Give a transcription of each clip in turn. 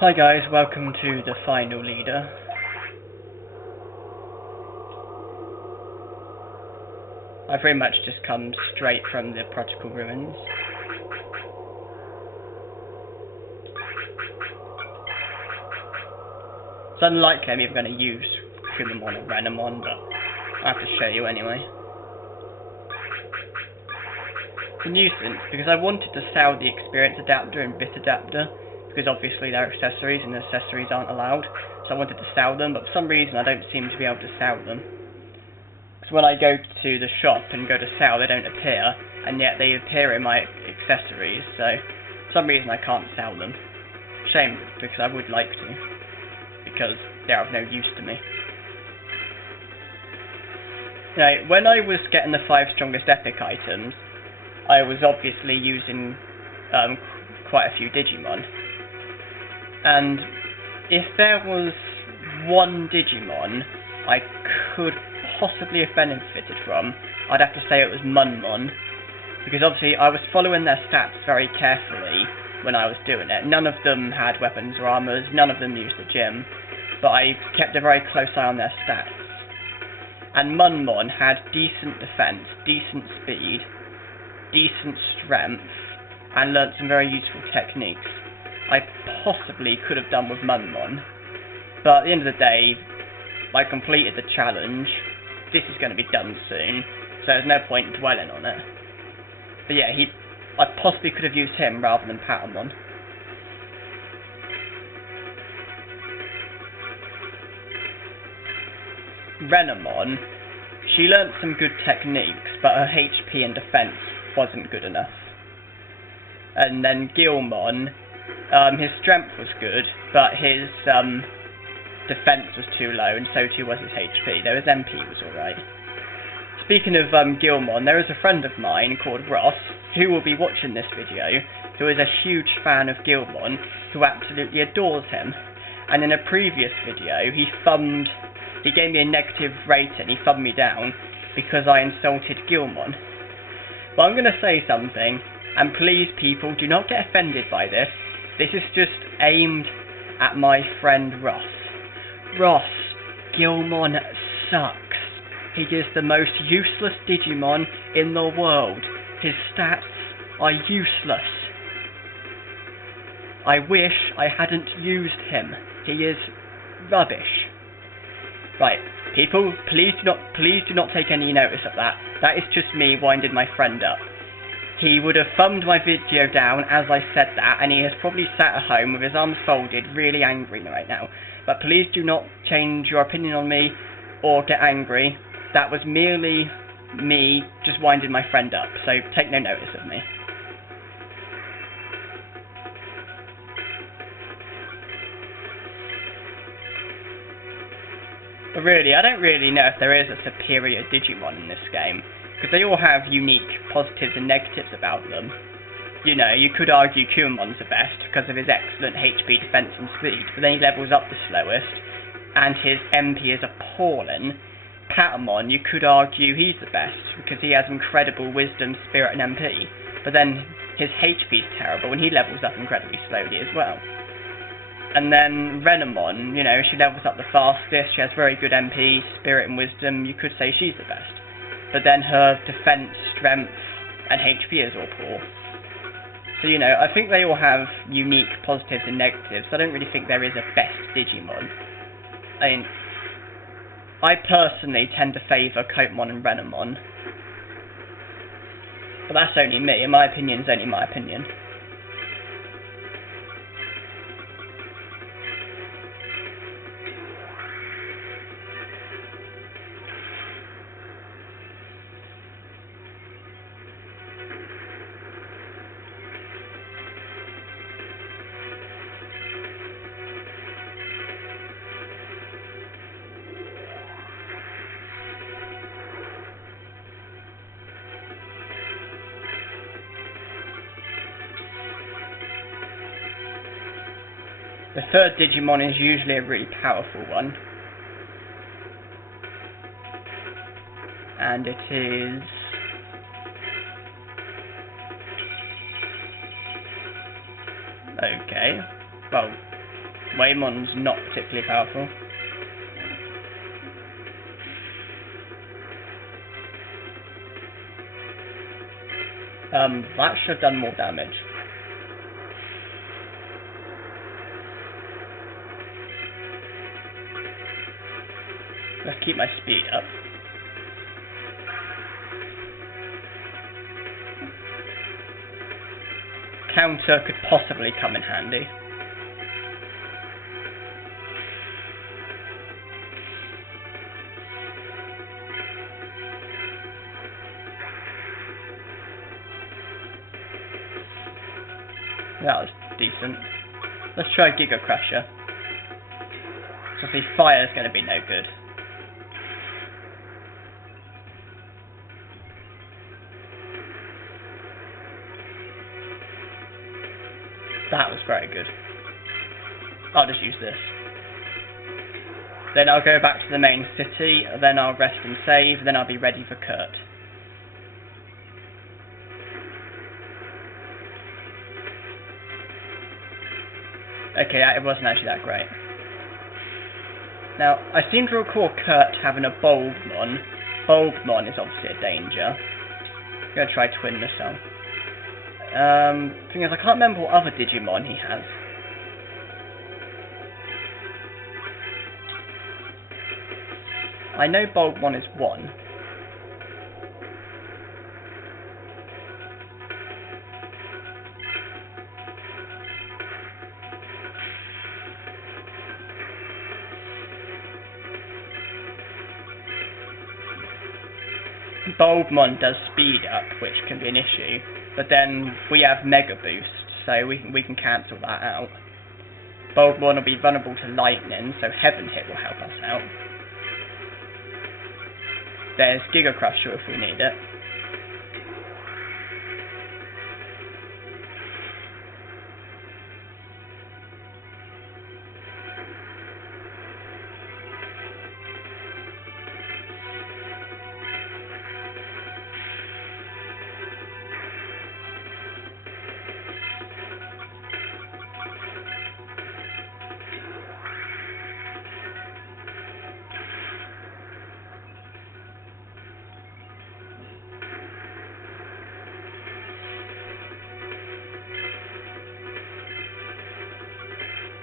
Hi guys, welcome to the final leader. I very much just come straight from the Protocol Ruins. It's unlikely I'm even going to use Pharaohmon or Renamon, but I have to show you anyway. It's a nuisance because I wanted to sell the Experience Adapter and Bit Adapter, because obviously they're accessories and accessories aren't allowed, so I wanted to sell them, but for some reason I don't seem to be able to sell them. Because when I go to the shop and go to sell, they don't appear, and yet they appear in my accessories, so for some reason I can't sell them. Shame, because I would like to, because they're of no use to me. Now, when I was getting the 5 strongest epic items, I was obviously using quite a few Digimon. And if there was one Digimon I could possibly have benefited from, I'd have to say it was Bulbmon, because obviously I was following their stats very carefully when I was doing it. None of them had weapons or armors, none of them used the gym, but I kept a very close eye on their stats. And Bulbmon had decent defense, decent speed, decent strength, and learnt some very useful techniques. I possibly could have done with Bulbmon, but at the end of the day, I completed the challenge. This is going to be done soon, so there's no point in dwelling on it. But yeah, I possibly could have used him rather than Pharaohmon. Renamon, she learnt some good techniques, but her HP and defense wasn't good enough. And then Gilmon, his strength was good, but his defense was too low, and so too was his HP, though his MP was alright. Speaking of Gilmon, there is a friend of mine called Ross, who will be watching this video, who is a huge fan of Gilmon, who absolutely adores him. And in a previous video, he gave me a negative rating, he thumbed me down, because I insulted Gilmon. But I'm going to say something, and please people, do not get offended by this. This is just aimed at my friend Ross. Ross, Gilmon sucks. He is the most useless Digimon in the world. His stats are useless. I wish I hadn't used him. He is rubbish. Right, people, please do not take any notice of that. That is just me winding my friend up. He would have thumbed my video down as I said that, and he has probably sat at home with his arms folded, really angry right now. But please do not change your opinion on me or get angry. That was merely me just winding my friend up, so take no notice of me. But really, I don't really know if there is a superior Digimon in this game, because they all have unique positives and negatives about them. You know, you could argue Pharaohmon's the best because of his excellent HP, defense and speed, but then he levels up the slowest, and his MP is appalling. Pharaohmon, you could argue he's the best, because he has incredible wisdom, spirit and MP, but then his HP's terrible, and he levels up incredibly slowly as well. And then Renamon, you know, she levels up the fastest, she has very good MP, spirit and wisdom, you could say she's the best. But then her defense, strength and HP is all poor. So, you know, I think they all have unique positives and negatives, so I don't really think there is a best Digimon. I mean, I personally tend to favour Coatmon and Renamon. But that's only me, and my opinion's only my opinion. The third Digimon is usually a really powerful one. And it is... Okay. Well, Waymon's not particularly powerful. That should have done more damage. Let's keep my speed up. Counter could possibly come in handy. That was decent. Let's try Giga Crusher. So see, fire's going to be no good. That was very good. I'll just use this. Then I'll go back to the main city, then I'll rest and save, then I'll be ready for Kurt. Okay, it wasn't actually that great. Now, I seem to recall Kurt having a Bulbmon. Bulbmon is obviously a danger. I'm going to try Twin Missile. Thing is, I can't remember what other Digimon he has. I know Bulbmon is one. Bulbmon does speed up, which can be an issue, but then we have Mega Boost, so we can cancel that out. Bulbmon will be vulnerable to lightning, so Heaven Hit will help us out. There's Giga Crusher if we need it.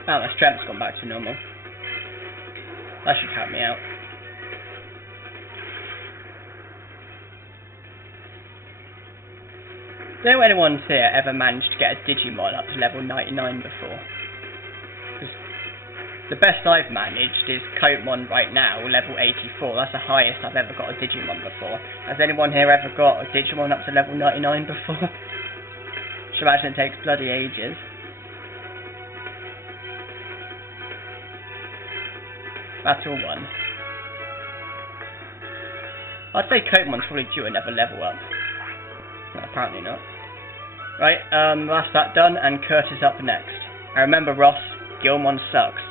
Oh, my strength's gone back to normal. That should help me out. Don't know anyone here ever managed to get a Digimon up to level 99 before. Because the best I've managed is Coatmon right now, level 84. That's the highest I've ever got a Digimon before. Has anyone here ever got a Digimon up to level 99 before? Should imagine it takes bloody ages. Battle 1. I'd say Coatmon's probably due another level up. No, apparently not. Right, that's that done, and Kurt is up next. And remember, Ross, Gilmon sucks.